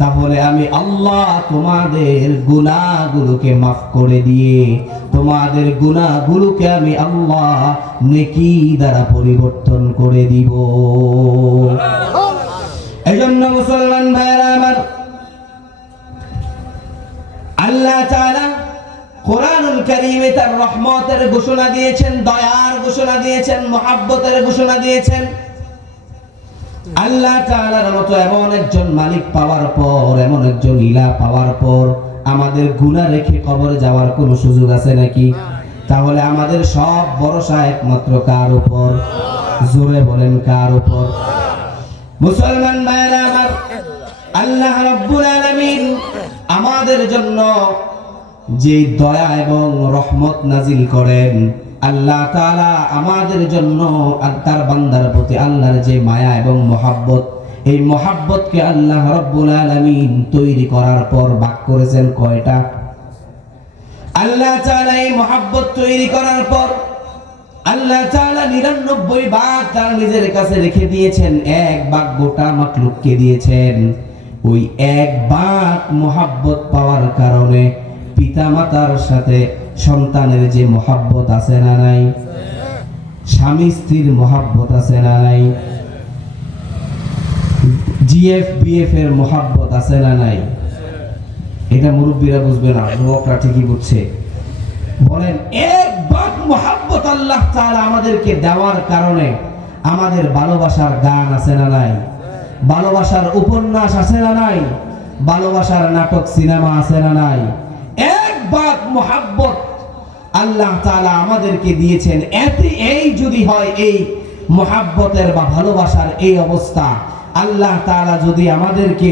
তাহলে আমি আল্লাহ তোমাদের গুনাহগুলোকে মাফ করে দিয়ে তোমাদের গুনাহগুলোকে আমি আল্লাহ নেকি দ্বারা পরিবর্তন করে দিব। এজন্য মুসলমান ভাইরা আমার, আল্লাহ তাআলা কোরআনুল কারীমে তার রহমতের ঘোষণা দিয়েছেন, দয়ার ঘোষণা দিয়েছেন, মহব্বতের ঘোষণা দিয়েছেন। আল্লাহ তাআলার মতো এমন একজন মালিক পাওয়ার পর, এমন একজন ইলাহ পাওয়ার পর আমাদের গুনাহ রেখে কবরে যাওয়ার কোনো সুযোগ আছে নাকি? তাহলে আমাদের সব ভরসা একমাত্র কার উপর? জোরে বলেন, কার উপর? মুসলমান ভাইরা আমার, আল্লাহ রাব্বুল আলামিন আমাদের জন্য যে দয়া এবং রহমত নাজিল করেন, আল্লাহ তাআলা আমাদের জন্য তার বান্দার প্রতি আল্লাহর যে মায়া এবং মহব্বত, এই মহব্বতকে আল্লাহ রাব্বুল আলামিন তৈরি করার পর ভাগ করেছেন কয়টা? আল্লাহ তাআলা এই মহব্বত তৈরি করার পর আল্লাহ তাআলা 99 ভাগ তার নিজের কাছে রেখে দিয়েছেন, 1 ভাগ গোটা মাখলুককে দিয়েছেন। ওই 1 ভাগ মহব্বত পাওয়ার কারণে পিতামাতার সাথে সন্তানের যে মহব্বত আছে না নাই? স্বামী স্ত্রীর মহব্বত আছে না নাই? জিএফ বিএফ এর মহব্বত আছে না নাই? এটা মুরব্বীরা বুঝবে না, যুবকরা ঠিকই বুঝছে। বলেন, 1 ভাগ মহব্বত আল্লাহ তাআলা আমাদেরকে দেওয়ার কারণে আমাদের ভালোবাসার গান আছে না নাই? ভালোবাসার উপন্যাস আছে না নাই? ভালোবাসার নাটক সিনেমা আছে না নাই? 1 ভাগ মহব্বত আল্লাহ তাআলা আমাদেরকে দিয়েছেন। এই যদি হয় এই মহব্বতের বা ভালোবাসার এই অবস্থা, আল্লাহ তাআলা যদি আমাদেরকে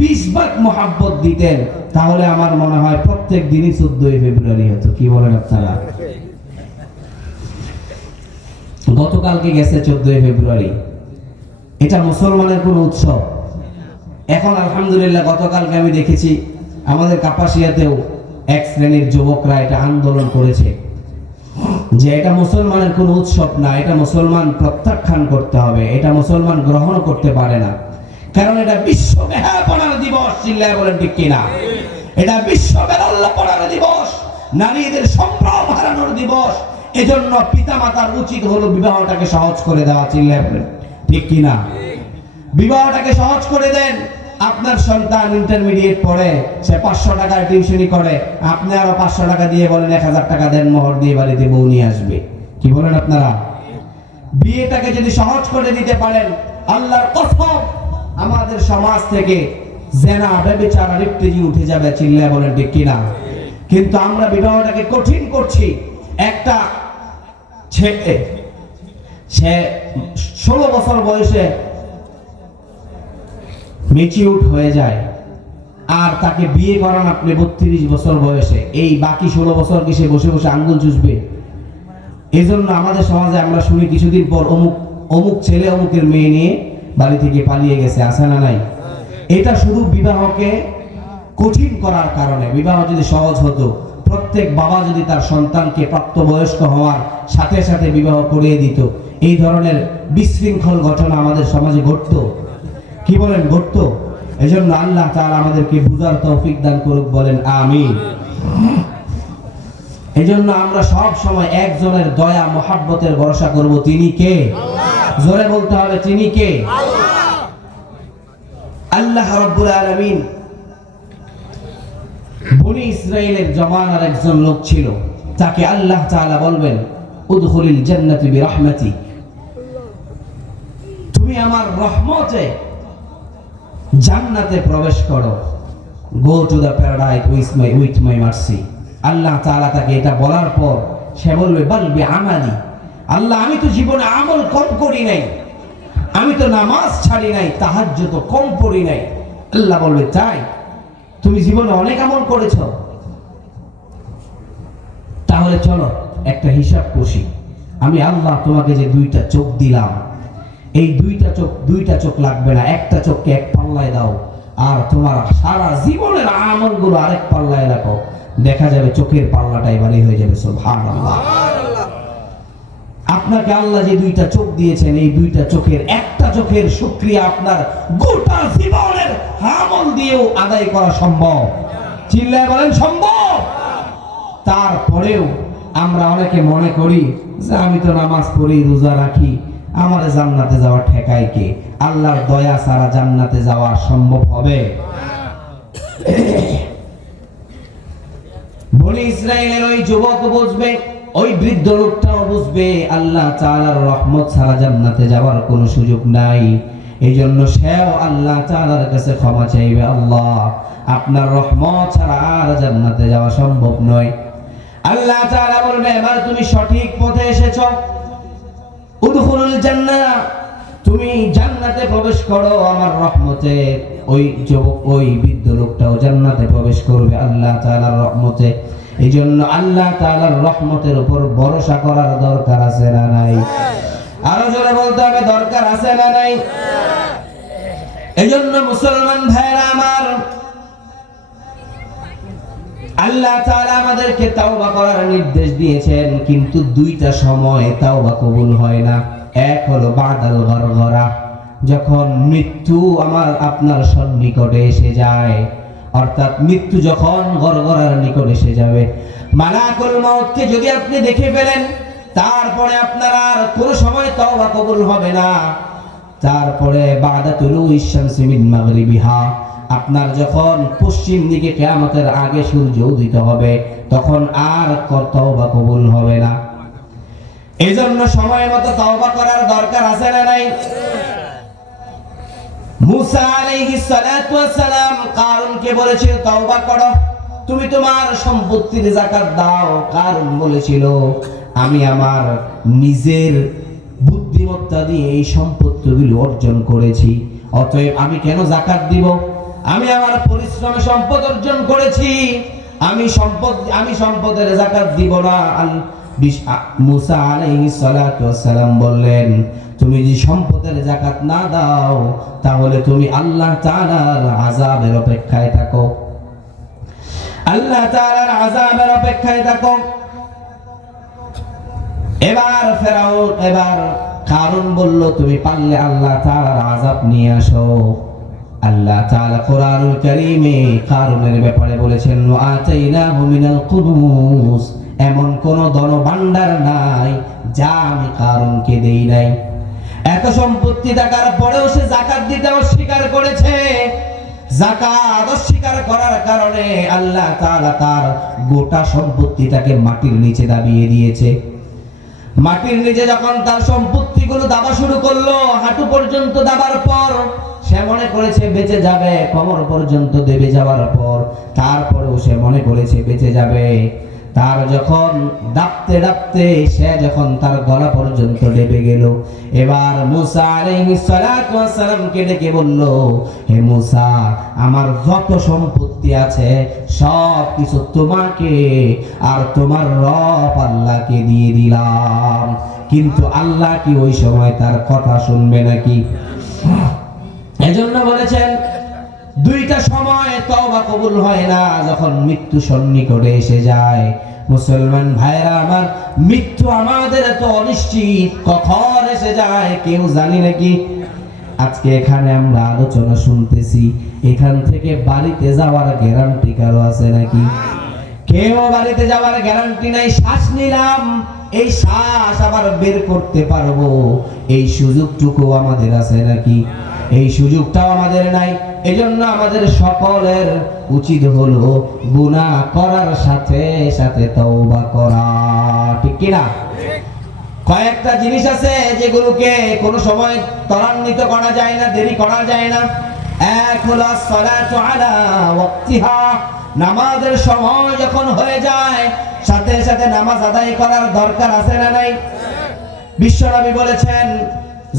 20 ভাগ মহব্বত দিতেন, তাহলে আমার মনে হয় প্রত্যেক দিনই 14 ফেব্রুয়ারি হতো। কি বলেন আপনারা? গতকালকে গেছে 14 ফেব্রুয়ারি, এটা মুসলমানের কোন উৎসব? এখন আলহামদুলিল্লাহ গতকালকে আমি দেখেছি আমাদের কাপাসিয়াতেও এক শ্রেণীর যুবকরা এটা আন্দোলন করেছে যে এটা মুসলমানের কোন উৎসব না, এটা মুসলমান প্রত্যাখ্যান করতে হবে, এটা মুসলমান গ্রহণ করতে পারে না, কারণ এটা বিশ্ব বেহায়াপনার দিবস। চিল্লায় বলেন ঠিক কিনা? এটা বিশ্ব বেহায়াপনার দিবস, নারীদের সম্ভ্রম হারানোর দিবস। এজন্য পিতামাতার উচিত হলো বিবাহটাকে সহজ করে দেওয়া। চিল্লায় বলেন ঠিক কিনা? বিবাহটাকে সহজ করে দেন। আপনার সন্তান ইন্টারমিডিয়েট পড়ে, সে 500 টাকার টিউশনি করে, আপনি আরো 500 টাকা দিয়ে বলেন 1000 টাকা দেন, মোহর দিয়ে বাড়িতে বউ নিয়ে আসবে। কি বলেন আপনারা? বিয়েটাকে যদি সহজ করে দিতে পারেন, আল্লাহর কসম আমাদের সমাজ থেকে জেনা, ব্যভিচার আর ইফতিজি উঠে যাবে। চিল্লায় বলেন ঠিক কিনা? কিন্তু আমরা বিবাহটাকে কঠিন করছি। একটা ছেলে, সে 16 বছর বয়সে ম্যাচিউর হয়ে যায়, আর তাকে বিয়ে করান আপনি 32 বছর বয়সে, এই বাকি 16 বছর কি সে বসে বসে আঙ্গুল চুষবে? এই জন্য আমাদের সমাজে আমরা শুনি কিছুদিন পর অমুক ছেলে অমুকের মেয়ে নিয়ে বাড়ি থেকে পালিয়ে গেছে, আছে না নাই? এটা শুধু বিবাহকে কঠিন করার কারণে। বিবাহ যদি সহজ হতো, প্রত্যেক বাবা যদি তার সন্তানকে প্রাপ্তবয়স্ক হওয়ার সাথে সাথে বিবাহ করিয়ে দিত, এই ধরনের বিশৃঙ্খল ঘটনা আমাদের সমাজে ঘটতো। কি বলেন? ঘটতো। এজন্য আল্লাহ তাআলা আমাদেরকে বুঝার তৌফিক দান করুক, বলেন আমিন। এজন্য আমরা সব সময় একজনের দয়া মহব্বতের ভরসা করব। তিনি কে? জোরে বলতে হবে, তিনি কে? আল্লাহ রাব্বুল আলামিন। বনি ইসরাইলের জমানার একজন লোক ছিল, তাকে আল্লাহ তাআলা বলবেন উদখুলিল জান্নাতি বিরহমাতি, তুমি আমার রহমতে জান্নাতে প্রবেশ করো। Go to the paradise with my mercy. আল্লাহ তাআলা তাকে এটা বলার পর সে বলবে বালবি আমালি, আল্লাহ আমি তো জীবনে আমল কম করি নাই, আমি তো নামাজ ছাড়ি নাই, তাহাজ্জুদ কম পড়ি নাই। আল্লাহ বলবে তাই? তুমি জীবনে অনেক আমল করেছো, তাহলে চলো একটা হিসাব কষি। আমি আল্লাহ তোমাকে যে 2টা চোখ দিলাম, এই 2টা চোখ লাগবে না, একটা চোখকে এক পাল্লায় দাও, আর তোমার সারা জীবনের আমলগুলো আরেক পাল্লায় রাখো। দেখা যাবে চোখের পাল্লাটাই ভারী হয়ে যাবে। সুবহানাল্লাহ। আপনাকে আল্লাহ যে 2টা চোখ দিয়েছেন, এই 2টা চোখের একটা চোখের শুকরিয়া আপনার গোটা জীবনের আমল দিয়েও আদায় করা সম্ভব। চিল্লায় বলেন সম্ভব। তারপরেও আমরা অনেকে মনে করি যে আমি তো নামাজ পড়ি, রোজা রাখি, আমার জান্নাতে যাওয়া ঠেকায় কে? আল্লাহর দয়া ছাড়া জান্নাতে যাওয়া সম্ভব হবে? বনি ইসরাইলের ওই যুবক বুঝবে, ওই বৃদ্ধ লোকটাও বুঝবে আল্লাহ তাআলার রহমত ছাড়া জান্নাতে যাওয়ার কোনো সুযোগ নাই। এই জন্য সেও আল্লাহ তাআলার কাছে ক্ষমা চাইবে, আল্লাহ আপনার রহমত ছাড়া আর জান্নাতে যাওয়া সম্ভব নয়। আল্লাহ তাআলা বলবে এবার তুমি সঠিক পথে এসেছো, উদখুলুল জান্নাহ, তুমি জান্নাতে প্রবেশ করো আমার রহমতে। ওই যুবক, ওই বৃদ্ধ লোকটাও জান্নাতে প্রবেশ করবে আল্লাহ তাআলার রহমতে। এই জন্য আল্লাহ তাআলার রহমতের উপর ভরসা করার দরকার আছে না নাই? আরো জোরে বলতে হবে, দরকার আছে না নাই? এই জন্য মুসলমান ভাইরা আমার, আল্লাহ তাআলা আমাদেরকে তাওবা করার নির্দেশ দিয়েছেন, কিন্তু 2টা সময় তাওবা কবুল হয় না। এক হলো বাদাল গরগরা, যখন মৃত্যু আপনার সন্নিকটে এসে যায়, অর্থাৎ মৃত্যু যখন গরগরার নিকট এসে যাবে, মালাকুল মউতকে যদি আপনি দেখে ফেলেন, তারপরে আপনার আর কোনো সময় তাওবা কবুল হবে না। তারপরে বাদা তুলুইশ শামসি মিন মাগরিবিহা, আপনার যখন পশ্চিম দিকে কিয়ামতের আগে সূর্য উদিত হবে, তখন আর তাওবা কবুল হবে না। এজন্য সময় মতো তাওবা করার দরকার আছে না নাই? মুসা আলাইহিস সালাতু ওয়াস সালাম কারুনকে বলেছিল তাওবা করো, তুমি তোমার সম্পত্তির যাকাত দাও। কারুন বলেছিল আমি আমার নিজের বুদ্ধিমত্তা দিয়ে এই সম্পত্তিগুলো অর্জন করেছি, অতএব আমি কেন যাকাত দিব? আমি আমার পরিশ্রমে সম্পদ অর্জন করেছি, আমি সম্পদের যাকাত দিব না। মুসা আলাইহিস সালাতু ওয়াস সালাম বললেন তুমি যদি সম্পদের যাকাত না দাও, তাহলে তুমি আল্লাহ তাআলার আযাবের অপেক্ষায় থাকো, আল্লাহ তাআলার আযাবের অপেক্ষায় থাকো। এবার কারুন বলল তুমি পারলে আল্লাহ তাআলার আযাব নিয়ে আসো। আল্লাহ তাআলা কোরআনুল কারীমে কারুনের ব্যাপারে বলেছেন আতাইনাহু মিনাল কুনুজ, এমন কোন ধন ভান্ডার নাই যা আমি কারুনকে দেই নাই। এত সম্পত্তি থাকার পরেও সে যাকাত দিতে অস্বীকার করেছে। যাকাত অস্বীকার করার কারণে আল্লাহ তাআলা তার গোটা সম্পত্তিটাকে মাটির নিচে দাবিয়ে দিয়েছে। মাটির নিচে যখন তার সম্পত্তিগুলো দাবা শুরু করলো, হাঁটু পর্যন্ত দাবার পর সে মনে করেছে বেঁচে যাবে, কোমর পর্যন্ত দেবে যাওয়ার পর তারপরেও সে মনে করেছে বেঁচে যাবে। তার যখন ডাবতে ডাবতে সে যখন তার গলা পর্যন্ত ডেবে গেল, এবার মুসা আলাইহিস সালাতু ওয়াস সালামকে ডেকে বলল, হে মুসা, আমার যত সম্পত্তি আছে সব কিছু তোমাকে আর তোমার রব আল্লাহকে দিয়ে দিলাম। কিন্তু আল্লাহ কি ওই সময় তার কথা শুনবে নাকি? এজন্য বলেছেন দুইটা সময় তওবা কবুল হয় না, যখন মৃত্যু সন্নিকটে এসে যায়। মুসলমান ভাইরা আমার, মৃত্যু আমাদের এত অনিশ্চিত, কখন এসে যায় কেউ জানি নাকি? আজকে এখানে আমরা আলোচনা শুনতেছি, এখান থেকে বাড়িতে যাওয়ার গ্যারান্টি কারো আছে নাকি? কেউ বাড়িতে যাওয়ার গ্যারান্টি নাই। শ্বাস নিলাম, এই শ্বাস আবার বের করতে পারবো, এই সুযোগটুকু আমাদের আছে নাকি? এই সুযোগটাও আমাদের নাই। এজন্য আমাদের সকলের উচিত হলো গুনাহ করার সাথে সাথে তওবা করা, ঠিক কি না? কয়েকটা জিনিস আছে যেগুলোকে কোনো সময় ত্বরান্বিত করা যায় না, দেরি করা যায় না। এক হলো সালাতু আলা ওয়াক্তিহা, নামাজের সময় যখন হয়ে যায় সাথে সাথে নামাজ আদায় করার দরকার আছে না নাই? বিশ্বনবী বলেছেন,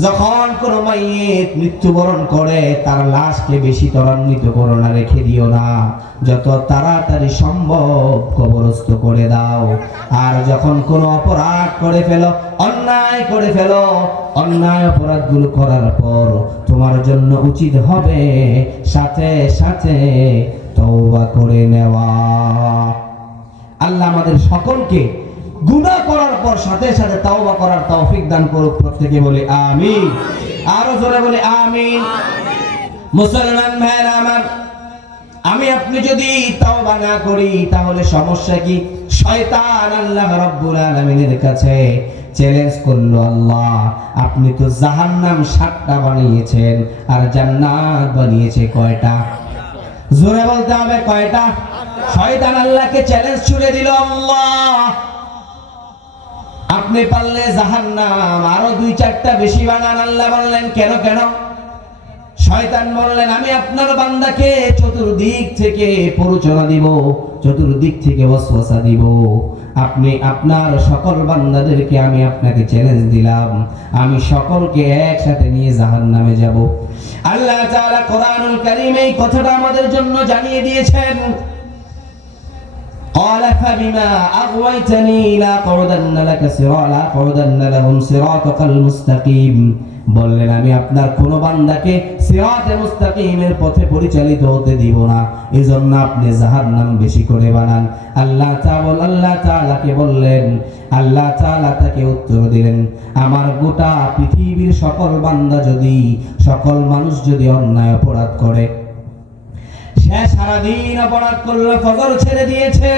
যখন কোন মাইয়িত মৃত্যুবরণ করে তার লাশকে বেশি ত্বরান্বিত করো না, রেখে দিও না, যত তাড়াতাড়ি সম্ভব কবরস্থ করে দাও। আর যখন কোনো অপরাধ করে ফেলো, অন্যায় করে ফেলো, অন্যায় অপরাধগুলো করার পর তোমার জন্য উচিত হবে সাথে সাথে তওবা করে নেওয়া। আল্লাহ আমাদের সকলকে গুনাহ করার পর সাথে সাথে তাওবা করার তৌফিক দান করুক। প্রত্যেকে বলে আমিন, আরো জোরে বলে আমিন। মুসলমান ভাইরা আমার, আমি আপনি যদি তাওবা না করি তাহলে সমস্যা কি? শয়তান আল্লাহ রাব্বুল আলামিনের কাছে চ্যালেঞ্জ করলো, আল্লাহ আপনি তো জাহান্নাম 7টা বানিয়েছেন আর জান্নাত বানিয়েছে কয়টা? জোরে বলতে হবে কয়টা? শয়তান আল্লাহকে চ্যালেঞ্জ ছুড়ে দিল, আল্লাহ আপনি পারলে জাহান্নাম আরো 2-4টা বেশি বানান। আল্লাহ বললেন কেন কেন? শয়তান বললেন, আমি আপনার বান্দাকে চতুর্দিক থেকে প্ররোচনা দিব, চতুর্দিক থেকে ওয়াসওয়াসা দিব। আপনি আপনার সকল বান্দাদেরকে আমি আপনাকে চ্যালেঞ্জ দিলাম, আমি সকলকে একসাথে নিয়ে জাহান্নামে যাব। আল্লাহ তাআলা কোরআনুল কারীমে এই কথাটা আমাদের জন্য জানিয়ে দিয়েছেন। قال فبما أغويتني لأقعدن لهم صراطك المستقيم। বললেন আমি আপনার কোন বান্দাকে সিরাতে মুস্তাকিমের পথে পরিচালিত হতে দিব না, এজন্য আপনি জাহান্নাম বেশি করে বানান। আল্লাহ তাআলাকে বললেন, আল্লাহ তাআলা তাকে উত্তর দিলেন, আমার গোটা পৃথিবীর সকল বান্দা যদি, সকল মানুষ যদি অন্যায় অপরাধ করে, সে সারাদিন অপরাধ করলো, ফজর ছেড়ে দিয়েছে,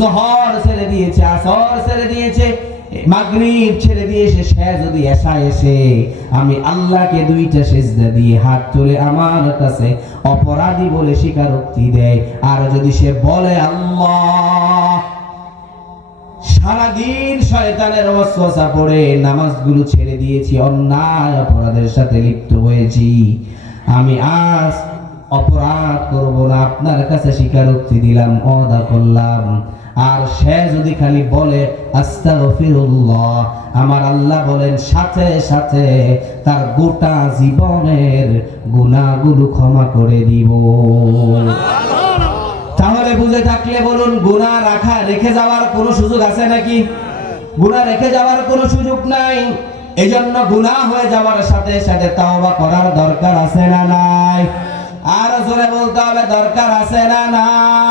যোহর ছেড়ে দিয়েছে, আসর ছেড়ে দিয়েছে, মাগরিব ছেড়ে দিয়েছে, সে যদি এশা এসে আমি আল্লাহকে 2টা সিজদা দিয়ে হাত তুলে আমার কাছে অপরাধী বলে স্বীকারোক্তি দেয়, আর যদি সে বলে আল্লাহ সারাদিন শয়তানের ওয়াসওয়াসা পড়ে নামাজগুলো ছেড়ে দিয়েছি, অন্যায় অপরাধের সাথে লিপ্ত হয়েছি, আমি আজ অপরাধ করব না, আপনার কাছে স্বীকারোক্তি দিলাম, ওয়াদা করলাম, আর সে যদি খালি বলে আস্তাগফিরুল্লাহ, আমার আল্লাহ বলেন সাথে সাথে তার গোটা জীবনের গুনাহগুলো ক্ষমা করে দিব। তাহলে বুঝে থাকলে বলুন, গুনাহ রেখে যাওয়ার কোনো সুযোগ আছে নাকি? গুনাহ রেখে যাওয়ার কোনো সুযোগ নাই। এজন্য গুনাহ হয়ে যাওয়ার সাথে সাথে তওবা করার দরকার আছে না নাই? আর জোরে বলতে হবে দরকার আছে না নাই?